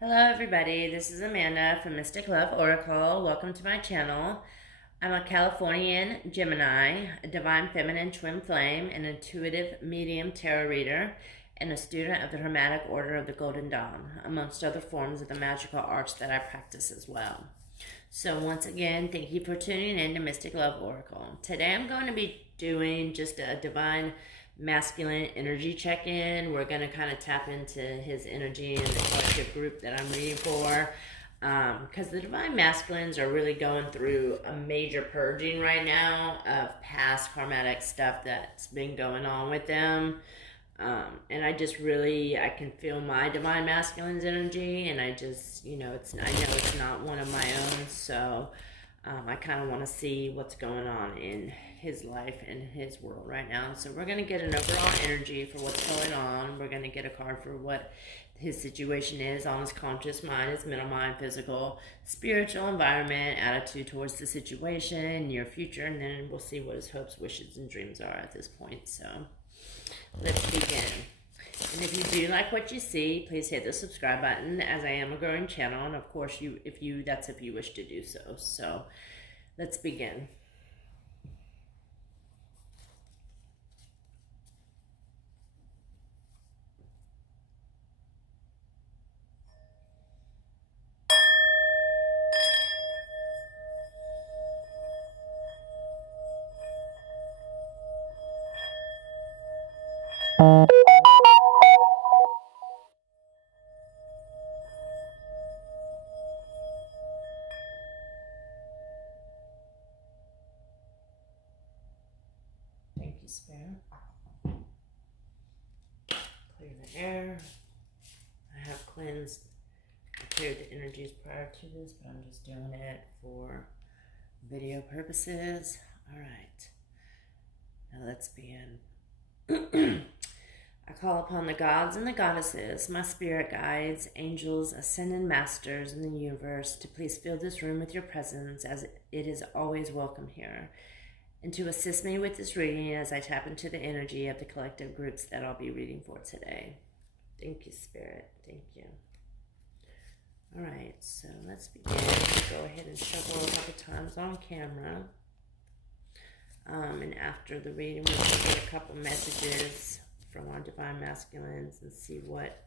Hello everybody, this is Amanda from Mystic Love Oracle. Welcome to my channel. I'm a Californian Gemini, a divine feminine twin flame, an intuitive medium tarot reader, and a student of the Hermetic Order of the Golden Dawn, amongst other forms of the magical arts that I practice as well. So once again, thank you for tuning in to Mystic Love Oracle. Today I'm going to be doing just a divine masculine energy check-in. We're going to kind of tap into his energy and the collective group that I'm reading for, because the divine masculines are really going through a major purging right now of past karmatic stuff that's been going on with them. And I can feel my divine masculine's energy, and I know it's not one of my own, so I kind of want to see what's going on in his life and his world right now. So we're going to get an overall energy for what's going on. We're going to get a card for what his situation is on his conscious mind, his mental mind, physical, spiritual environment, attitude towards the situation, near future, and then we'll see what his hopes, wishes, and dreams are at this point. So let's begin. And if you do like what you see, please hit the subscribe button, as I am a growing channel, and of course if you wish to do so. So let's begin. Thank you, Spirit. Clear the air. I have cleansed, cleared the energies prior to this, but I'm just doing it for video purposes. All right. Now let's begin. I call upon the gods and the goddesses, my spirit guides, angels, ascended masters in the universe, to please fill this room with your presence, as it is always welcome here, and to assist me with this reading as I tap into the energy of the collective groups that I'll be reading for today. Thank you, Spirit. Thank you. All right, so let's begin. Go ahead and shuffle a couple times on camera. And after the reading, we'll get a couple messages from our divine masculines and see what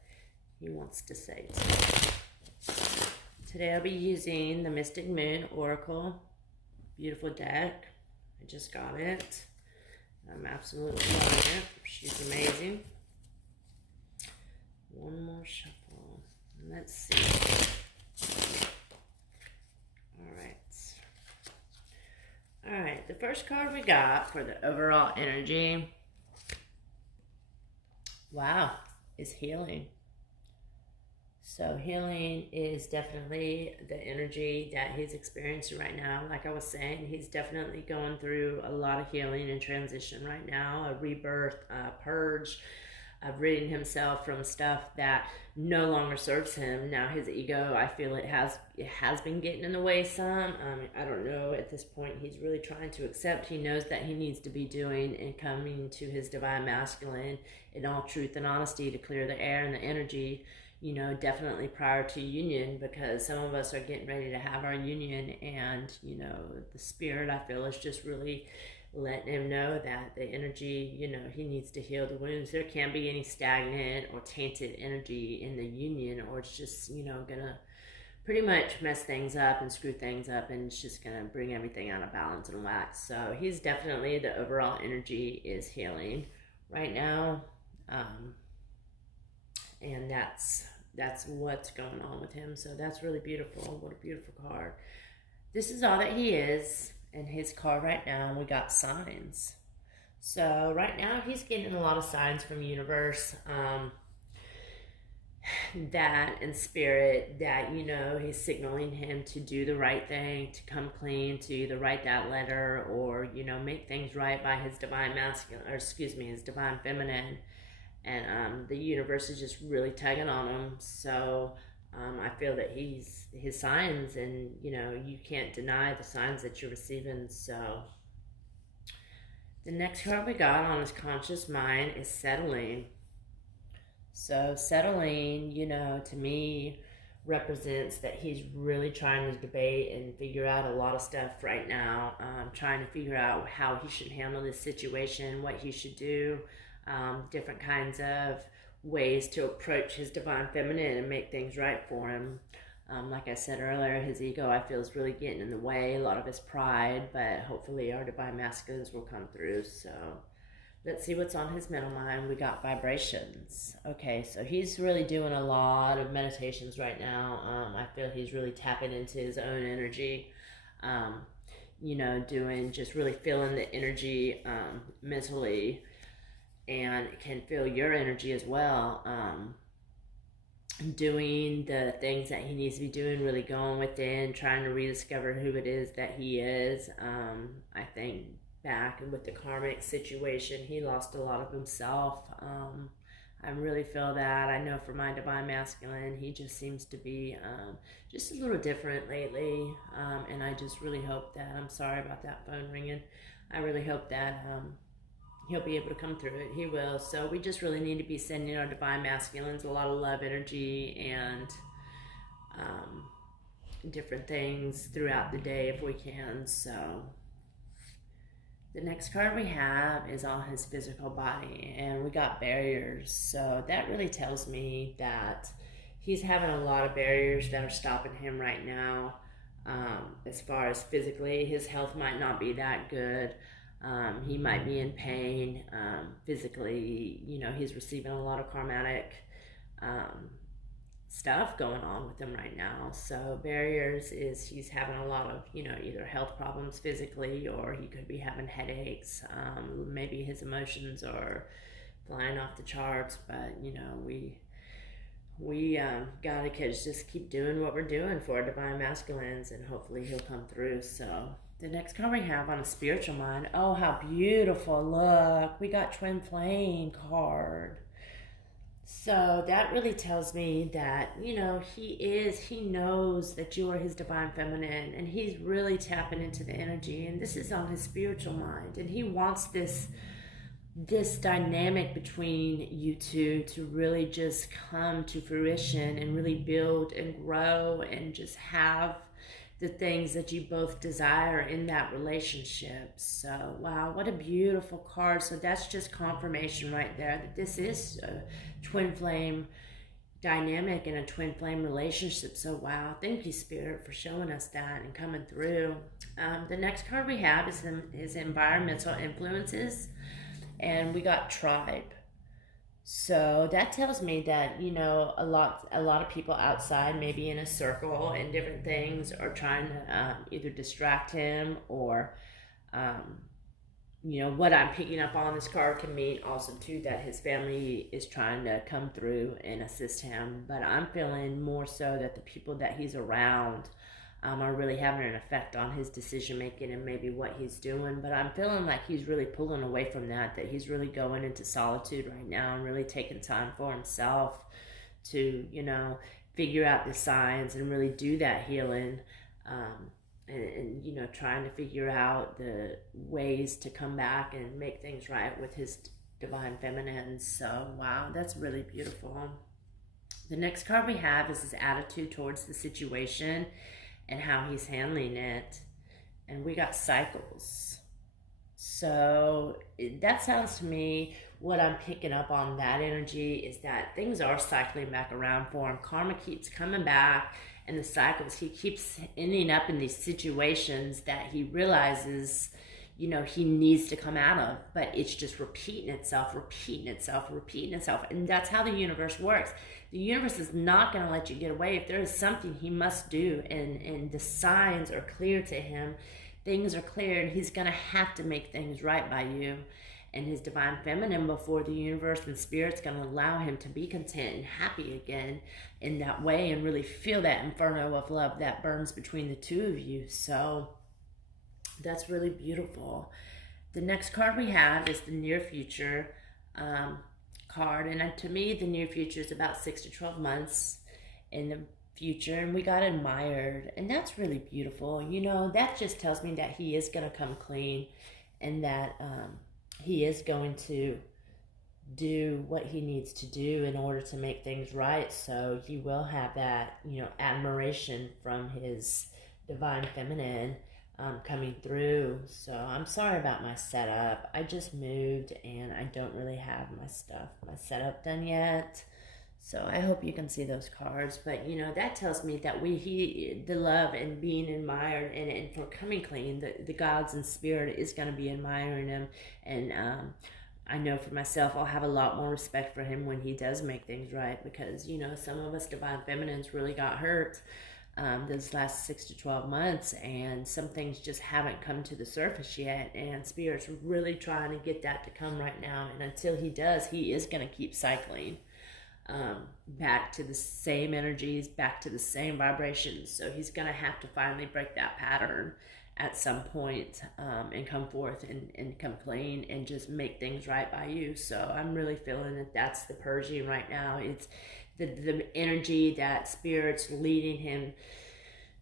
he wants to say today. Today I'll be using the Mystic Moon Oracle. Beautiful deck. I just got it. I'm absolutely loving it. She's amazing. One more shuffle. Let's see. All right, the first card we got for the overall energy, wow, is healing. So healing is definitely the energy that he's experiencing right now. Like I was saying, he's definitely going through a lot of healing and transition right now, a rebirth, a purge, of ridding himself from stuff that no longer serves him. Now his ego, I feel it has been getting in the way some. I don't know, at this point he's really trying to accept. He knows that he needs to be doing and coming to his divine masculine in all truth and honesty to clear the air and the energy, definitely prior to union, because some of us are getting ready to have our union, and the spirit, I feel, is just really letting him know that the energy, he needs to heal the wounds. There can't be any stagnant or tainted energy in the union, or it's just, gonna pretty much mess things up and screw things up, and it's just gonna bring everything out of balance and whack. So he's definitely, the overall energy is healing right now. And that's what's going on with him. So that's really beautiful. What a beautiful card. This is all that he is. And his card right now, we got signs. So right now he's getting a lot of signs from universe, that in spirit, that he's signaling him to do the right thing, to come clean, to either write that letter or make things right by his divine masculine, or his divine feminine. And the universe is just really tugging on him. So I feel that his signs, and you can't deny the signs that you're receiving. So the next card we got on his conscious mind is settling. So settling, to me, represents that he's really trying to debate and figure out a lot of stuff right now, trying to figure out how he should handle this situation, what he should do, different kinds of ways to approach his divine feminine and make things right for him. Like I said earlier, his ego, I feel, is really getting in the way, a lot of his pride, but hopefully our divine masculines will come through. So let's see what's on his mental mind. We got vibrations. Okay, so he's really doing a lot of meditations right now. I feel he's really tapping into his own energy, doing, just really feeling the energy mentally, and can feel your energy as well. Doing the things that he needs to be doing, really going within, trying to rediscover who it is that he is. I think back with the karmic situation, he lost a lot of himself. I really feel that. I know for my divine masculine, he just seems to be just a little different lately. And I just really hope that, I'm sorry about that phone ringing, I really hope that he'll be able to come through it. He will. So we just really need to be sending our divine masculines a lot of love, energy, and different things throughout the day if we can. So the next card we have is on his physical body, and we got barriers. So that really tells me that he's having a lot of barriers that are stopping him right now. As far as physically, his health might not be that good. He might be in pain. Physically, he's receiving a lot of karmatic stuff going on with him right now. So barriers is he's having a lot of, either health problems physically, or he could be having headaches. Maybe his emotions are flying off the charts, but we gotta just keep doing what we're doing for our divine masculines, and hopefully he'll come through. So the next card we have on a spiritual mind, oh, how beautiful. Look, we got twin flame card. So that really tells me that, he knows that you are his divine feminine, and he's really tapping into the energy, and this is on his spiritual mind, and he wants this dynamic between you two to really just come to fruition and really build and grow and just have the things that you both desire in that relationship. So wow, what a beautiful card. So that's just confirmation right there that this is a twin flame dynamic and a twin flame relationship. So wow, thank you, Spirit, for showing us that and coming through. The next card we have is environmental influences, and we got tribe. So that tells me that, a lot of people outside, maybe in a circle and different things, are trying to either distract him or, what I'm picking up on this card can mean also too that his family is trying to come through and assist him. But I'm feeling more so that the people that he's around are really having an effect on his decision making and maybe what he's doing. But I'm feeling like he's really pulling away from that he's really going into solitude right now and really taking time for himself to, figure out the signs and really do that healing, and trying to figure out the ways to come back and make things right with his divine feminine. So wow, that's really beautiful. The next card we have is his attitude towards the situation and how he's handling it. And we got cycles. So that sounds to me, what I'm picking up on that energy is that things are cycling back around for him. Karma keeps coming back, and the cycles, he keeps ending up in these situations that he realizes, he needs to come out of, but it's just repeating itself. And that's how the universe works. The universe is not going to let you get away. If there is something he must do, and the signs are clear to him, things are clear, and he's going to have to make things right by you and his divine feminine before the universe and spirit's going to allow him to be content and happy again in that way, and really feel that inferno of love that burns between the two of you. So that's really beautiful. The next card we have is the near future card, and to me the near future is about 6 to 12 months in the future, and we got admired, and that's really beautiful. That just tells me that he is going to come clean, and that he is going to do what he needs to do in order to make things right. So he will have that, admiration from his divine feminine coming through. So I'm sorry about my setup. I just moved and I don't really have my setup done yet. So I hope you can see those cards. But that tells me that the love and being admired, and for coming clean, the gods and spirit is going to be admiring him. And I know for myself, I'll have a lot more respect for him when he does make things right, because some of us divine feminines really got hurt this last 6 to 12 months, and some things just haven't come to the surface yet, and spirit's really trying to get that to come right now. And until he does, he is going to keep cycling back to the same energies, back to the same vibrations. So he's going to have to finally break that pattern at some point, and come forth and come clean and just make things right by you. So I'm really feeling that that's the purging right now. It's the energy that spirit's leading him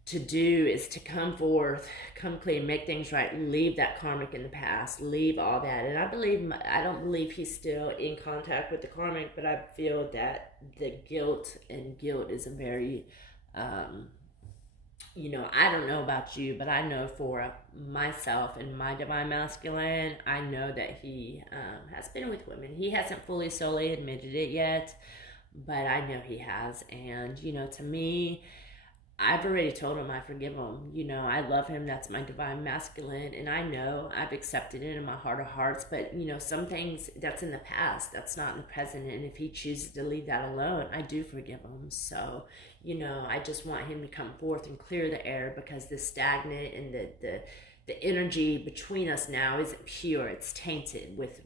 to do is to come forth, come clean, make things right, leave that karmic in the past, leave all that. And I don't believe he's still in contact with the karmic, but I feel that the guilt is a very, I don't know about you, but I know for myself and my divine masculine, I know that he has been with women. He hasn't solely admitted it yet, but I know he has. And, to me, I've already told him I forgive him. I love him. That's my divine masculine. And I know I've accepted it in my heart of hearts. But, some things that's in the past, that's not in the present. And if he chooses to leave that alone, I do forgive him. So, I just want him to come forth and clear the air, because the stagnant and the energy between us now isn't pure. It's tainted with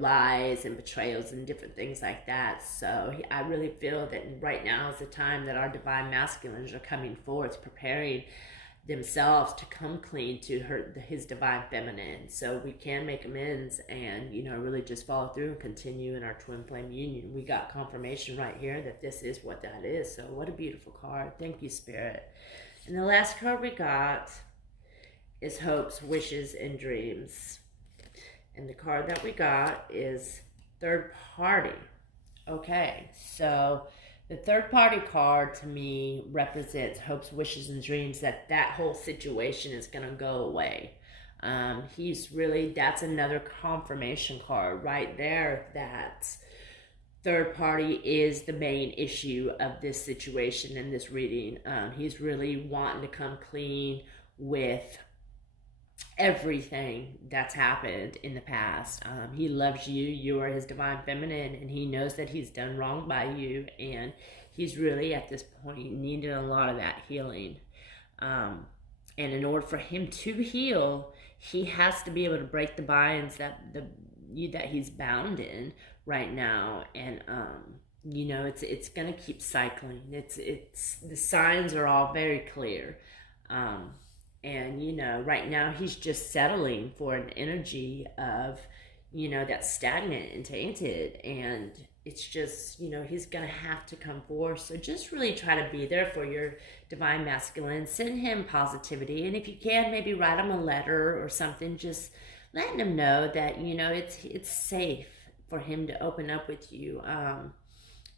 lies and betrayals and different things like that. So I really feel that right now is the time that our divine masculines are coming forth, preparing themselves to come clean to his divine feminine, so we can make amends and really just follow through and continue in our twin flame union. We got confirmation right here that this is what that is. So what a beautiful card. Thank you, Spirit. And the last card we got is hopes, wishes, and dreams. And the card that we got is third party. Okay, so the third party card to me represents hopes, wishes, and dreams that whole situation is going to go away. That's another confirmation card right there that third party is the main issue of this situation and this reading. He's really wanting to come clean with everything that's happened in the past. He loves you. You are his divine feminine, and he knows that he's done wrong by you, and he's really at this point needing a lot of that healing. And in order for him to heal, he has to be able to break the binds that he's bound in right now. And it's gonna keep cycling. It's the signs are all very clear. And, right now he's just settling for an energy of, that's stagnant and tainted. And it's just, he's going to have to come forth. So just really try to be there for your divine masculine. Send him positivity. And if you can, maybe write him a letter or something, just letting him know that, it's safe for him to open up with you.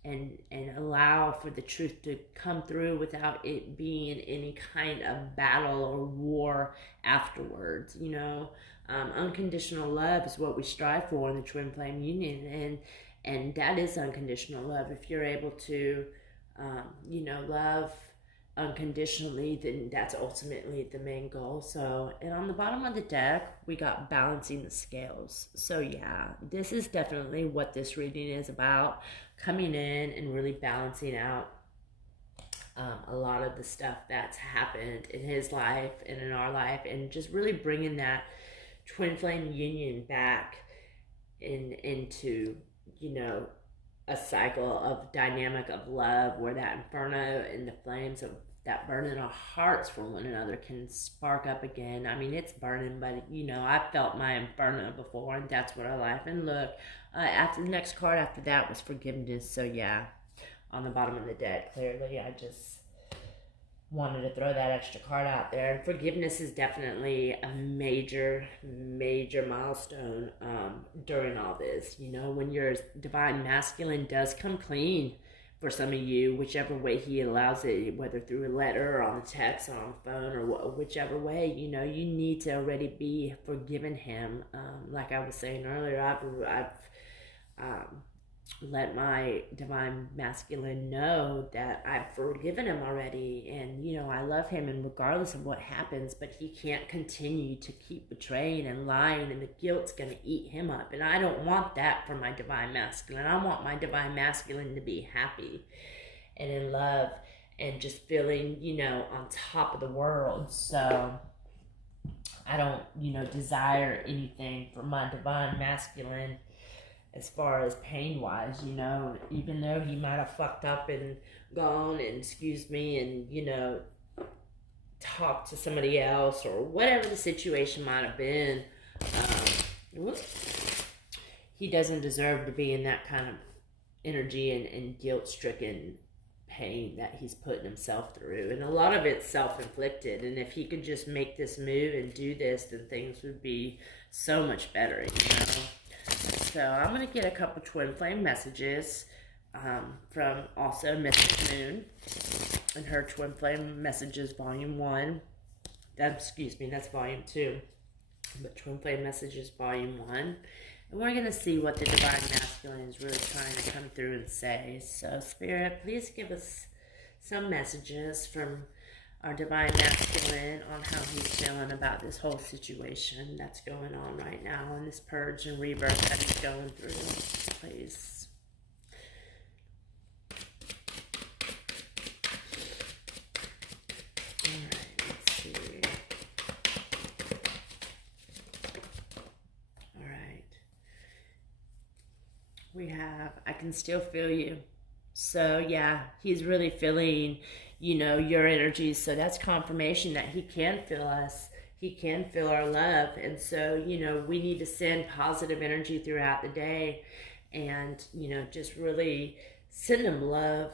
And allow for the truth to come through without it being any kind of battle or war afterwards. Unconditional love is what we strive for in the twin flame union, and that is unconditional love. If you're able to, love unconditionally, then that's ultimately the main goal. So, and on the bottom of the deck, we got balancing the scales. So yeah, this is definitely what this reading is about, coming in and really balancing out a lot of the stuff that's happened in his life and in our life, and just really bringing that twin flame union back into a cycle of dynamic of love, where that inferno and the flames of that burn in our hearts for one another can spark up again. I mean, it's burning, but I felt my inferno before, and that's what I like. And look, after the next card after that was forgiveness. So yeah, on the bottom of the deck, clearly I just wanted to throw that extra card out there. And forgiveness is definitely a major, major milestone during all this. You know, when your divine masculine does come clean for some of you, whichever way he allows it, whether through a letter or on the text or on the phone or whichever way, you know, you need to already be forgiven him. Like I was saying earlier, I've let my divine masculine know that I've forgiven him already, and you know I love him, and regardless of what happens, but he can't continue to keep betraying and lying, and the guilt's gonna eat him up, and I don't want that for my divine masculine. I want my divine masculine to be happy and in love and just feeling, you know, on top of the world. So I don't, you know, desire anything for my divine masculine as far as pain-wise, you know, even though he might have fucked up and gone and excused me and, you know, talked to somebody else or whatever the situation might have been, he doesn't deserve to be in that kind of energy and guilt-stricken pain that he's putting himself through. And a lot of it's self-inflicted, and if he could just make this move and do this, then things would be so much better, you know. So I'm going to get a couple twin flame messages from also Mystic Moon and her twin flame messages volume 1. Excuse me, that's volume 2. But twin flame messages volume 1. And we're going to see what the divine masculine is really trying to come through and say. So Spirit, please give us some messages from our divine masculine on how he's feeling about this whole situation that's going on right now and this purge and rebirth that he's going through, please. All right, let's see. All right. We have, I can still feel you. So yeah, he's really feeling, you know, your energies. So that's confirmation that he can feel us. He can feel our love. And so, you know, we need to send positive energy throughout the day and, you know, just really send him love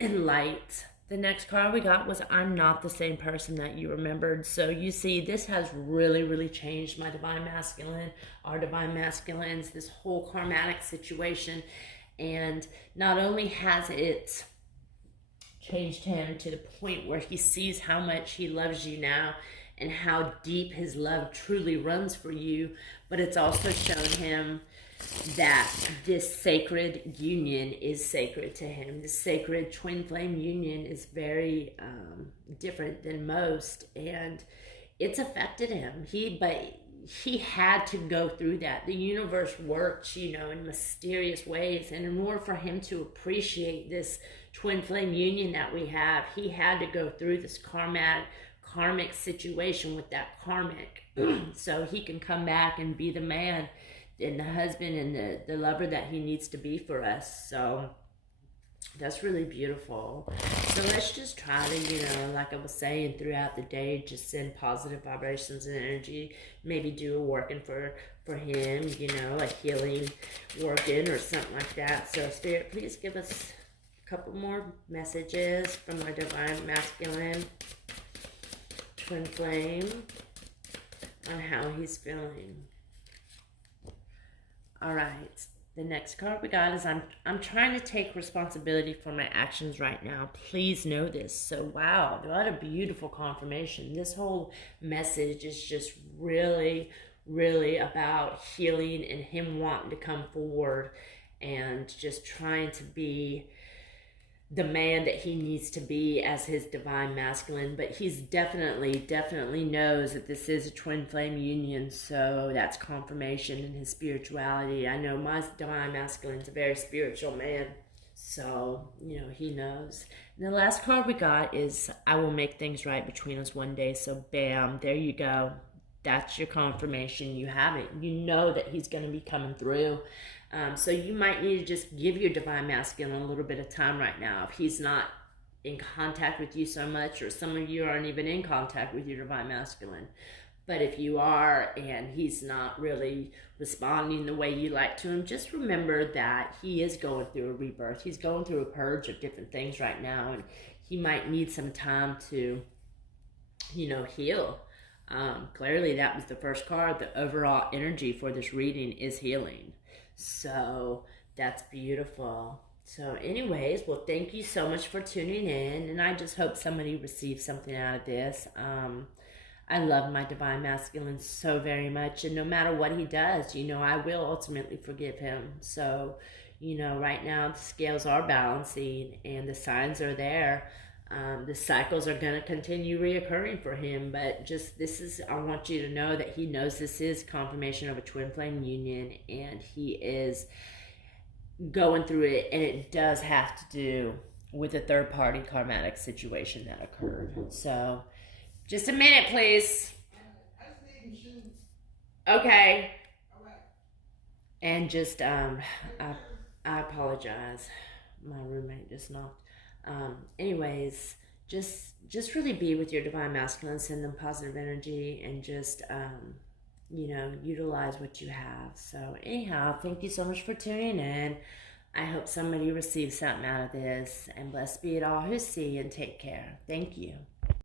and light. The next card we got was I'm not the same person that you remembered. So you see, this has really, really changed my divine masculine, our divine masculines, this whole karmatic situation. And not only has it changed him to the point where he sees how much he loves you now and how deep his love truly runs for you, but it's also shown him that this sacred union is sacred to him. The sacred twin flame union is very different than most, and it's affected him. He had to go through that. The universe works, you know, in mysterious ways. And in order for him to appreciate this twin flame union that we have, he had to go through this karmic situation with that karmic. So he can come back and be the man and the husband and the lover that he needs to be for us. So that's really beautiful. So let's just try to, you know, like I was saying, throughout the day, just send positive vibrations and energy. Maybe do a working for him, you know, a healing working or something like that. So Spirit, please give us a couple more messages from our divine masculine twin flame on how he's feeling. All right. The next card we got is I'm trying to take responsibility for my actions right now. Please know this. So wow, what a beautiful confirmation. This whole message is just really, really about healing and him wanting to come forward and just trying to be the man that he needs to be as his divine masculine. But he's definitely knows that this is a twin flame union, so that's confirmation in his spirituality. I know my divine masculine is a very spiritual man, so you know he knows. And the last card we got is I will make things right between us one day. So bam, there you go. That's your confirmation. You have it. You know that he's going to be coming through. So you might need to just give your divine masculine a little bit of time right now. If he's not in contact with you so much, or some of you aren't even in contact with your divine masculine. But if you are and he's not really responding the way you like to him, just remember that he is going through a rebirth. He's going through a purge of different things right now, and he might need some time to, heal. Clearly, that was the first card. The overall energy for this reading is healing. So that's beautiful. So anyways, well, thank you so much for tuning in, and I just hope somebody receives something out of this. I love my divine masculine so very much, and no matter what he does, I will ultimately forgive him. So, right now the scales are balancing and the signs are there. The cycles are going to continue reoccurring for him, but I want you to know that he knows this is confirmation of a twin flame union, and he is going through it, and it does have to do with a third party karmatic situation that occurred. So, just a minute, please. Okay. And just, I apologize. My roommate just knocked. Anyways, just really be with your divine masculine, send them positive energy, and just, utilize what you have. So anyhow, thank you so much for tuning in. I hope somebody receives something out of this, and blessed be it all who see, and take care. Thank you.